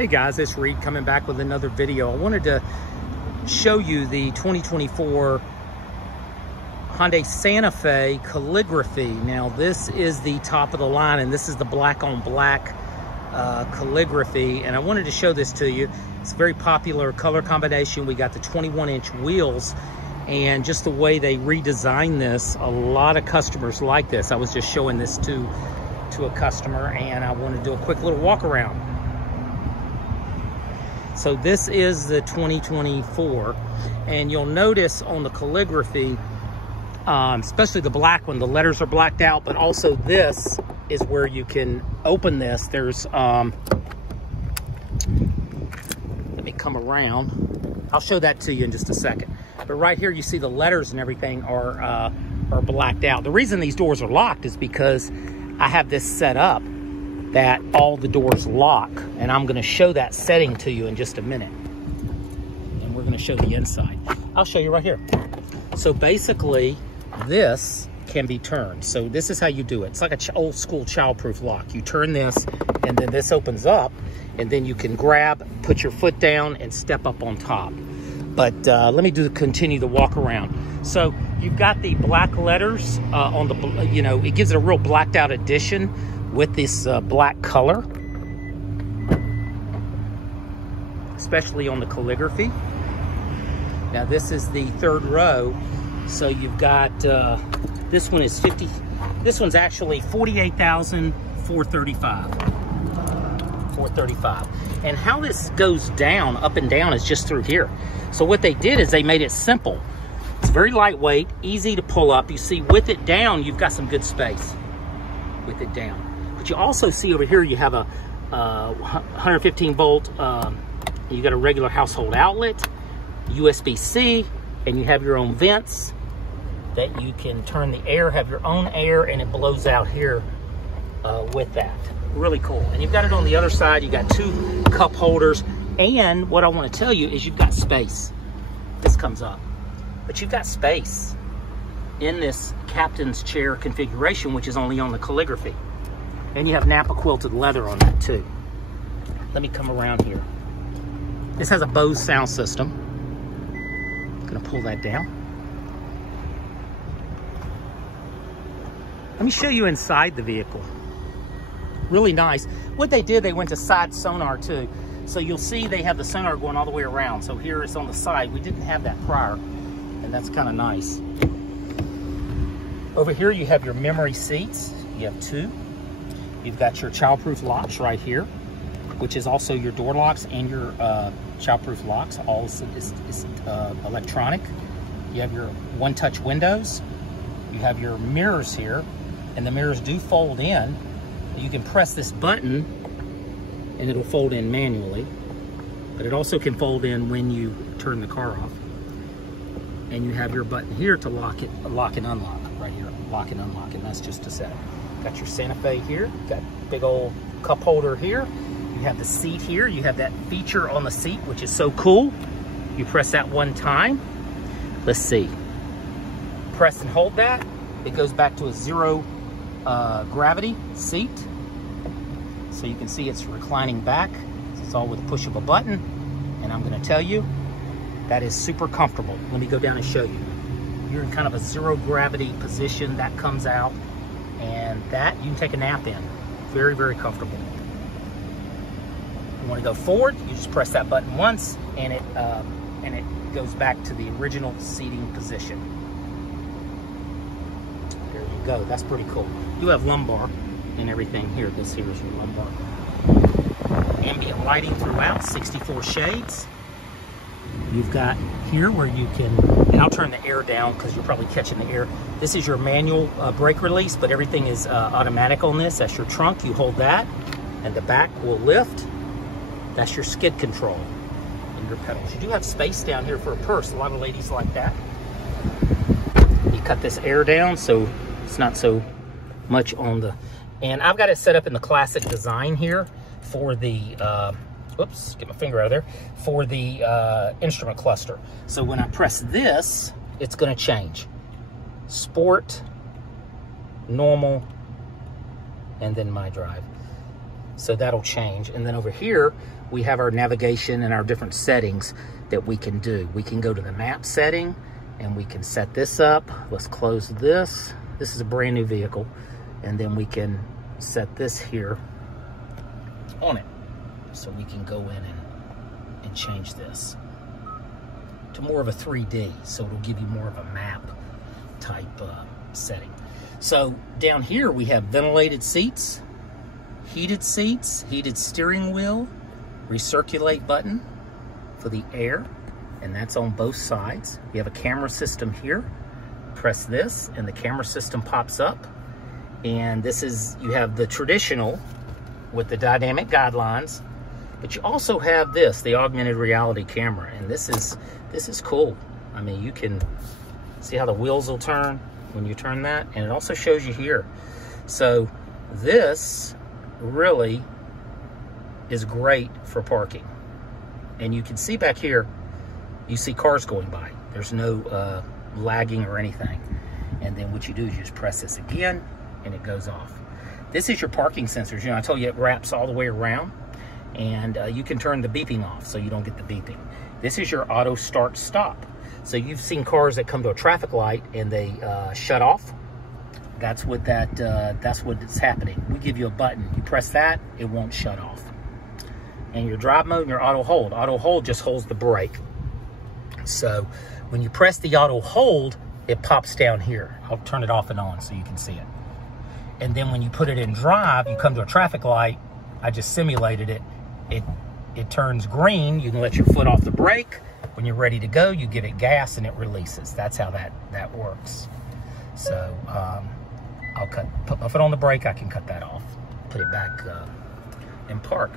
Hey guys, it's Reed coming back with another video. I wanted to show you the 2024 Hyundai Santa Fe Calligraphy. Now this is the top of the line and this is the black on black calligraphy, and I wanted to show this to you. It's a very popular color combination. We got the 21-inch wheels, and just the way they redesigned this, a lot of customers like this. I was just showing this to a customer and I want to do a quick little walk around. So this is the 2024, and you'll notice on the calligraphy, especially the black one, the letters are blacked out, but also this is where you can open this. There's, let me come around. I'll show that to you in just a second. But right here, you see the letters and everything are blacked out. The reason these doors are locked is because I have this set up that all the doors lock, and I'm going to show that setting to you in just a minute, and we're going to show the inside. I'll show you right here. So basically this can be turned. So this is how you do it. It's like an old school childproof lock. You turn this and then this opens up, and then you can grab, put your foot down and step up on top. But let me continue the walk around. So you've got the black letters on the, it gives it a real blacked out addition with this black color, especially on the calligraphy. Now this is the third row, so you've got this one is 50. This one's actually 48,435. 435. And how this goes down, up and down, is just through here. So what they did is they made it simple. It's very lightweight, easy to pull up. You see, with it down, you've got some good space with it down. But you also see over here, you have a 115 volt, you got a regular household outlet, USB-C, and you have your own vents that you can turn the air, have your own air, and it blows out here with that. Really cool. And you've got it on the other side. You got two cup holders. And what I want to tell you is you've got space. This comes up. But you've got space in this captain's chair configuration, which is only on the calligraphy. And you have Napa quilted leather on that too. Let me come around here. This has a Bose sound system. I'm gonna pull that down. Let me show you inside the vehicle. Really nice. What they did, they went to side sonar too. So you'll see they have the sonar going all the way around. So here it's on the side. We didn't have that prior, and that's kind of nice. Over here you have your memory seats. You have two. You've got your childproof locks right here, which is also your door locks and your childproof locks. All is electronic. You have your one-touch windows. You have your mirrors here, and the mirrors do fold in. You can press this button, and it'll fold in manually, but it also can fold in when you turn the car off. And you have your button here to lock and unlock right here. Lock and unlock, and that's just to set it. Got your Santa Fe here, got big old cup holder here. You have the seat here. You have that feature on the seat, which is so cool. You press that one time. Let's see. Press and hold that. It goes back to a zero gravity seat. So you can see it's reclining back. It's all with a push of a button. And I'm gonna tell you, that is super comfortable. Let me go down and show you. You're in kind of a zero gravity position. That comes out. And that you can take a nap in. Very, very comfortable. You want to go forward, you just press that button once, and it goes back to the original seating position. There you go. That's pretty cool. You have lumbar and everything here. This here is your lumbar. Ambient lighting throughout, 64 shades. You've got here where you can, and I'll turn the air down because you're probably catching the air. This is your manual brake release, but everything is automatic on this. That's your trunk. You hold that, and the back will lift. That's your skid control and your pedals. You do have space down here for a purse. A lot of ladies like that. You cut this air down so it's not so much on the, and I've got it set up in the classic design here for the, whoops, get my finger out of there, for the instrument cluster. So when I press this, it's gonna change. Sport, normal, and then my drive. So that'll change. And then over here, we have our navigation and our different settings that we can do. We can go to the map setting and we can set this up. Let's close this. This is a brand new vehicle. And then we can set this here on it. So we can go in and change this to more of a 3D. So it'll give you more of a map type setting. So down here we have ventilated seats, heated steering wheel, recirculate button for the air, and that's on both sides. You have a camera system here. Press this and the camera system pops up. And this is, you have the traditional with the dynamic guidelines, but you also have this, the augmented reality camera. And this is cool. I mean, you can see how the wheels will turn when you turn that, and it also shows you here. So this really is great for parking. And you can see back here, you see cars going by. There's no lagging or anything. And then what you do is you just press this again and it goes off. This is your parking sensors. You know, I told you it wraps all the way around, and you can turn the beeping off so you don't get the beeping. This is your auto start stop. So you've seen cars that come to a traffic light and they shut off. That's what that's what is happening. We give you a button. You press that, it won't shut off. And your drive mode and your auto hold. Auto hold just holds the brake. So when you press the auto hold, it pops down here. I'll turn it off and on so you can see it. And then when you put it in drive, you come to a traffic light. I just simulated it. It turns green. You can let your foot off the brake. When you're ready to go, you give it gas and it releases. That's how that works. So I'll put my foot on the brake. I can cut that off, put it back in park.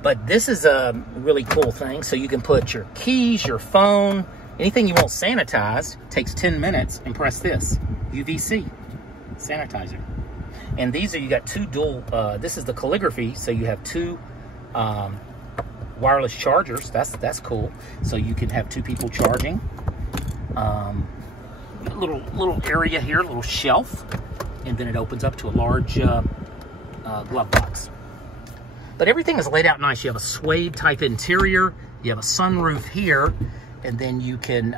But this is a really cool thing. So you can put your keys, your phone, anything you want sanitized. Takes 10 minutes, and press this, UVC sanitizer. And these are, you got two dual, this is the calligraphy, so you have two wireless chargers. That's cool. So you can have two people charging. Little area here, little shelf, and then it opens up to a large glove box. But everything is laid out nice. You have a suede type interior. You have a sunroof here, and then you can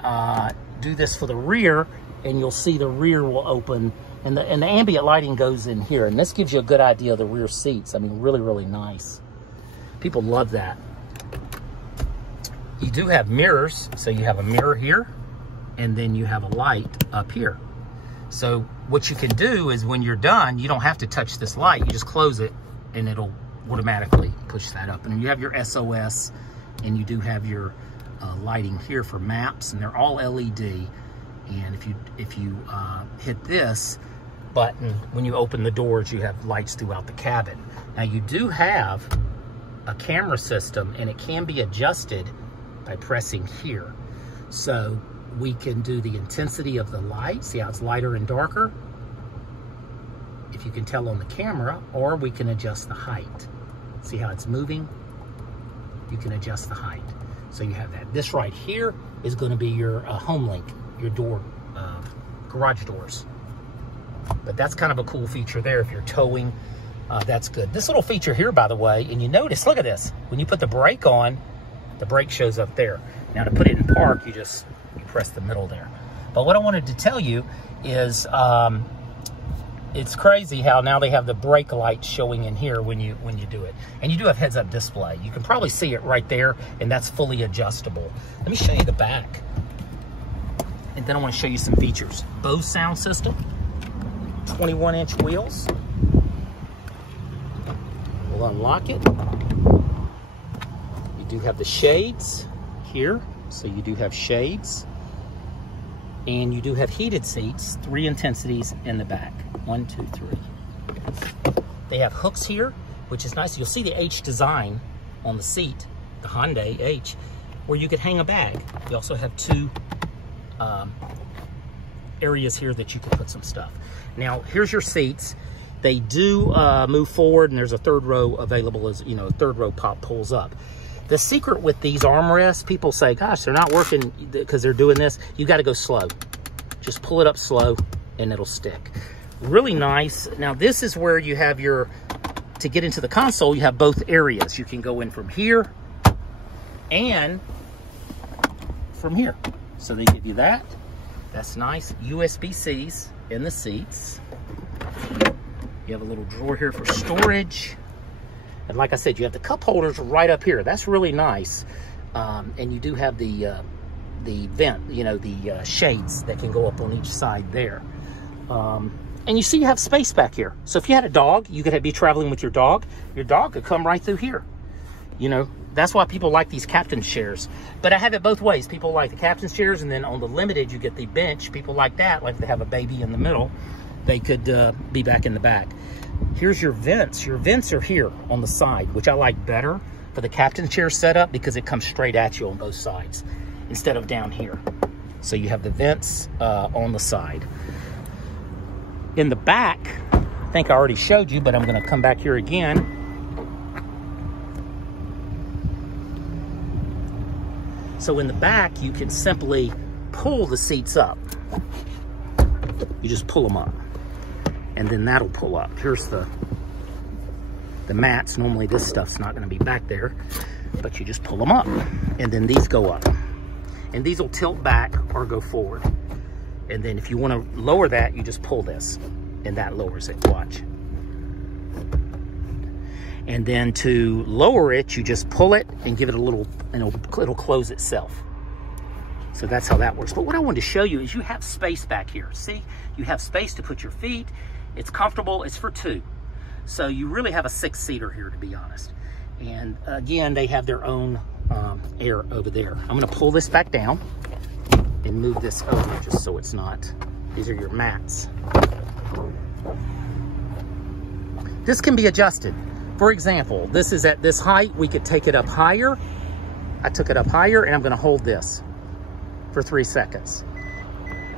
do this for the rear, and you'll see the rear will open, and the ambient lighting goes in here, and this gives you a good idea of the rear seats. I mean, really, really nice. People love that. You do have mirrors, so you have a mirror here, and then you have a light up here. So what you can do is when you're done, you don't have to touch this light. You just close it, and it'll automatically push that up. And you have your SOS, and you do have your lighting here for maps, and they're all LED. And if you hit this button, when you open the doors, you have lights throughout the cabin. Now you do have a camera system, and it can be adjusted by pressing here. So we can do the intensity of the light, see how it's lighter and darker, if you can tell on the camera, or we can adjust the height. See how it's moving? You can adjust the height. So you have that. This right here is going to be your home link, your door, garage doors. But that's kind of a cool feature there if you're towing. That's good. This little feature here, by the way, and you notice, look at this. When you put the brake on, the brake shows up there. Now to put it in park, you press the middle there. But what I wanted to tell you is it's crazy how now they have the brake light showing in here when you do it. And you do have heads-up display. You can probably see it right there, and that's fully adjustable. Let me show you the back. And then I want to show you some features. Bose sound system, 21-inch wheels. We'll unlock it. You do have the shades here, so you do have shades. And you do have heated seats, 3 intensities in the back. 1, 2, 3. They have hooks here, which is nice. You'll see the H design on the seat, the Hyundai H, where you could hang a bag. You also have 2 areas here that you can put some stuff. Now, here's your seats. They do move forward, and there's a 3rd row available as, you know, 3rd row pop pulls up. The secret with these armrests, people say, gosh, they're not working because they're doing this. You got to go slow. Just pull it up slow, and it'll stick. Really nice. Now, this is where you have your to get into the console, you have both areas. You can go in from here and from here. So they give you that. That's nice. USB-Cs in the seats. You have a little drawer here for storage. And like I said, you have the cup holders right up here. That's really nice. And you do have the vent, you know, the shades that can go up on each side there. And you see you have space back here. So if you had a dog, you could be traveling with your dog. Your dog could come right through here. You know, that's why people like these captain's chairs. But I have it both ways. People like the captain's chairs, and then on the limited, you get the bench. People like that, like they have a baby in the middle. They could be back in the back. Here's your vents. Your vents are here on the side, which I like better for the captain's chair setup because it comes straight at you on both sides instead of down here. So you have the vents on the side. In the back, I think I already showed you, but I'm going to come back here again. So in the back, you can simply pull the seats up. You just pull them up, and then that'll pull up. Here's the mats. Normally this stuff's not going to be back there, but you just pull them up, and then these go up. And these will tilt back or go forward. And then if you want to lower that, you just pull this, and that lowers it. Watch. And then to lower it, you just pull it and give it a little, and it'll close itself. So that's how that works. But what I wanted to show you is you have space back here. See, you have space to put your feet. It's comfortable. It's for two. So you really have a 6-seater here, to be honest. And again, they have their own air over there. I'm going to pull this back down and move this over just so it's not. These are your mats. This can be adjusted. For example, this is at this height. We could take it up higher. I took it up higher, and I'm going to hold this for 3 seconds.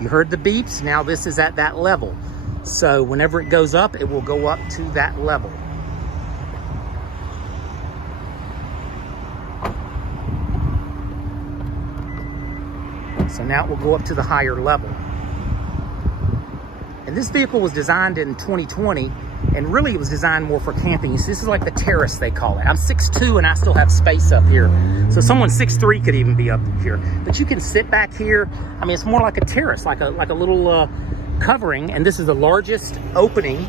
You heard the beeps. Now this is at that level. So whenever it goes up, it will go up to that level. So now it will go up to the higher level. And this vehicle was designed in 2020, and really it was designed more for camping. So this is like the terrace, they call it. I'm 6'2", and I still have space up here. So someone 6'3" could even be up here. But you can sit back here. I mean, it's more like a terrace, like a little covering. And this is the largest opening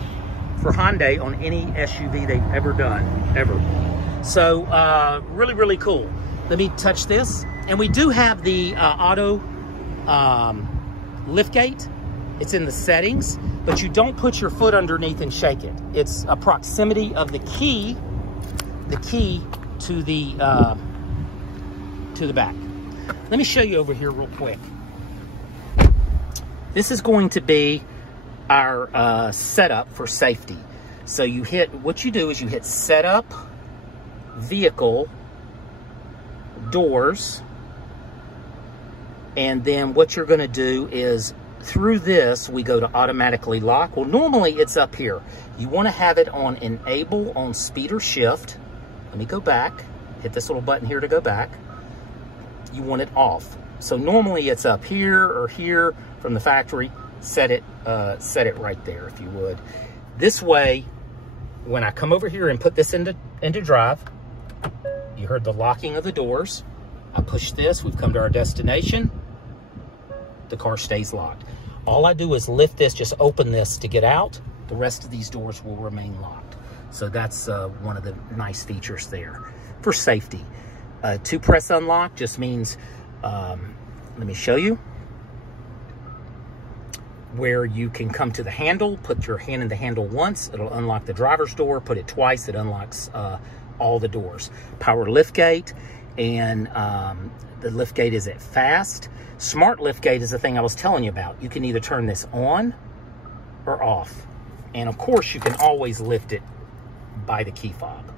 for Hyundai on any SUV they've ever done, ever. So really, really cool. Let me touch this. And we do have the auto liftgate. It's in the settings, but you don't put your foot underneath and shake it. It's a proximity of the key to the back. Let me show you over here real quick. This is going to be our setup for safety. So you hit, what you do is you hit setup, vehicle, doors, and then what you're going to do is through this, we go to automatically lock. Well, normally it's up here. You want to have it on enable on speed or shift. Let me go back. Hit this little button here to go back. You want it off. So normally it's up here or here from the factory. Set it right there if you would. This way, when I come over here and put this into drive, you heard the locking of the doors. I push this. We've come to our destination. The car stays locked. All I do is lift this, just open this to get out. The rest of these doors will remain locked. So that's one of the nice features there for safety. To press unlock just means, let me show you, where you can come to the handle, put your hand in the handle once, it'll unlock the driver's door, put it twice, it unlocks all the doors. Power liftgate, and the liftgate is at fast. Smart liftgate is the thing I was telling you about. You can either turn this on or off. And of course, you can always lift it by the key fob.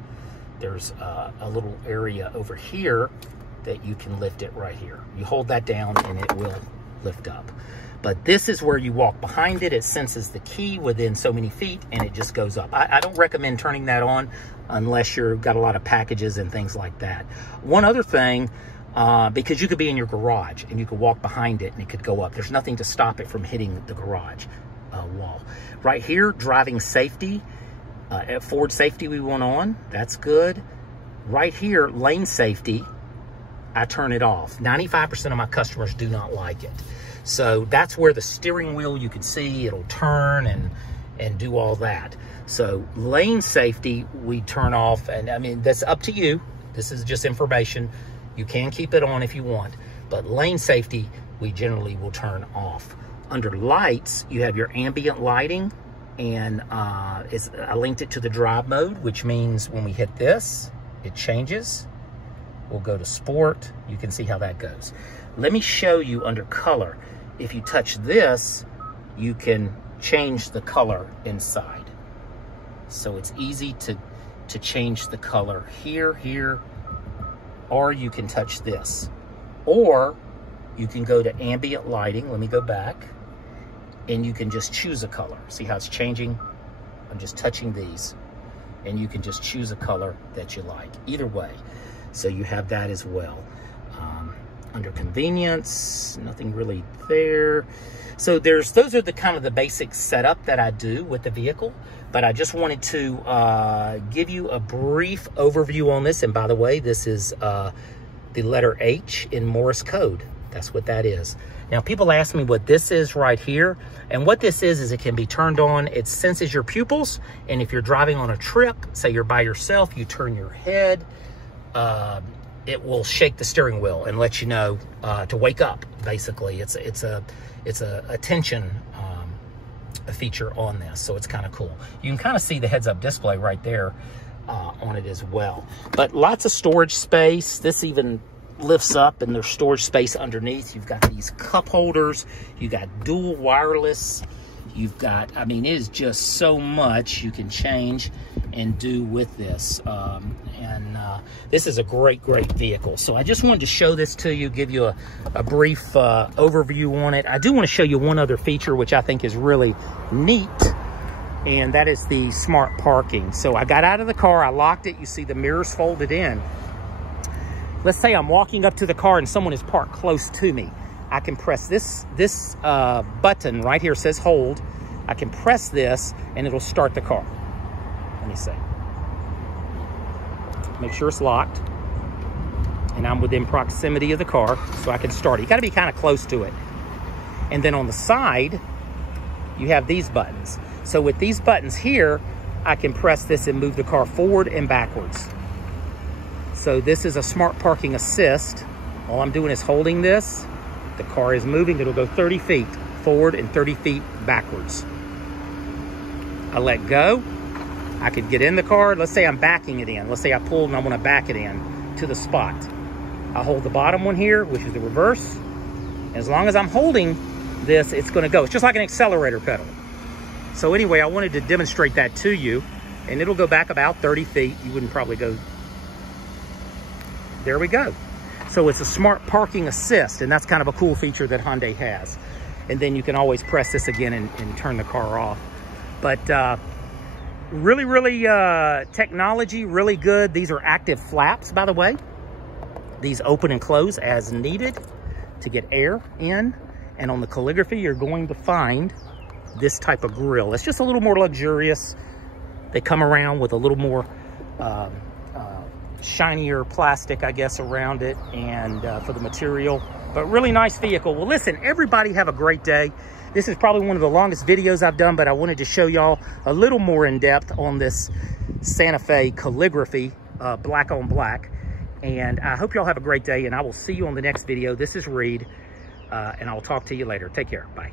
There's a little area over here that you can lift it right here. You hold that down and it will lift up. But this is where you walk behind it. It senses the key within so many feet and it just goes up. I don't recommend turning that on unless you've got a lot of packages and things like that. One other thing, because you could be in your garage and you could walk behind it and it could go up. There's nothing to stop it from hitting the garage wall. Right here, driving safety. Forward safety we went on, that's good. Right here, lane safety, I turn it off. 95% of my customers do not like it. So that's where the steering wheel, you can see it'll turn and do all that. So lane safety, we turn off, and I mean, that's up to you. This is just information. You can keep it on if you want, but lane safety, we generally will turn off. Under lights, you have your ambient lighting, and I linked it to the drive mode, which means when we hit this, it changes. We'll go to sport. You can see how that goes. Let me show you under color. If you touch this, you can change the color inside. So it's easy to change the color here, or you can touch this. Or you can go to ambient lighting. Let me go back. And you can just choose a color. See how it's changing? I'm just touching these. And you can just choose a color that you like. Either way. So you have that as well. Under convenience, nothing really there. So those are the kind of the basic setup that I do with the vehicle. But I just wanted to give you a brief overview on this. And by the way, this is the letter H in Morse code. That's what that is. Now, people ask me what this is right here. And what this is it can be turned on. It senses your pupils. And if you're driving on a trip, say you're by yourself, you turn your head, it will shake the steering wheel and let you know to wake up, basically. It's a attention a feature on this, so it's kind of cool. You can kind of see the heads-up display right there on it as well. But lots of storage space. This even lifts up and there's storage space underneath. You've got these cup holders. You got dual wireless. You've got, I mean, it is just so much you can change and do with this. This is a great vehicle. So I just wanted to show this to you, give you a brief overview on it. I do want to show you one other feature, which I think is really neat, and that is the smart parking. So I got out of the car, I locked it. You see the mirrors folded in. Let's say I'm walking up to the car and someone is parked close to me. I can press this button right here, says hold. I can press this and it'll start the car. Let me see. Make sure it's locked. And I'm within proximity of the car, so I can start it. You gotta be kind of close to it. And then on the side, you have these buttons. So with these buttons here, I can press this and move the car forward and backwards. So this is a smart parking assist. All I'm doing is holding this. The car is moving. It'll go 30 feet forward and 30 feet backwards. I let go. I could get in the car. Let's say I'm backing it in. Let's say I pulled and I want to back it in to the spot. I hold the bottom one here, which is the reverse. As long as I'm holding this, it's going to go. It's just like an accelerator pedal. So anyway, I wanted to demonstrate that to you. And it'll go back about 30 feet. You wouldn't probably go. There we go. So it's a smart parking assist, and that's kind of a cool feature that Hyundai has. And then you can always press this again and turn the car off. But really technology, really good. These are active flaps, by the way. These open and close as needed to get air in. And on the Calligraphy, you're going to find this type of grille. It's just a little more luxurious. They come around with a little more shinier plastic, I guess, around it, and for the material. But really nice vehicle. Well, listen, everybody have a great day. This is probably one of the longest videos I've done, but I wanted to show y'all a little more in depth on this Santa Fe Calligraphy Black on Black. And I hope y'all have a great day, and I will see you on the next video. This is Reed, and I'll talk to you later. Take care. Bye.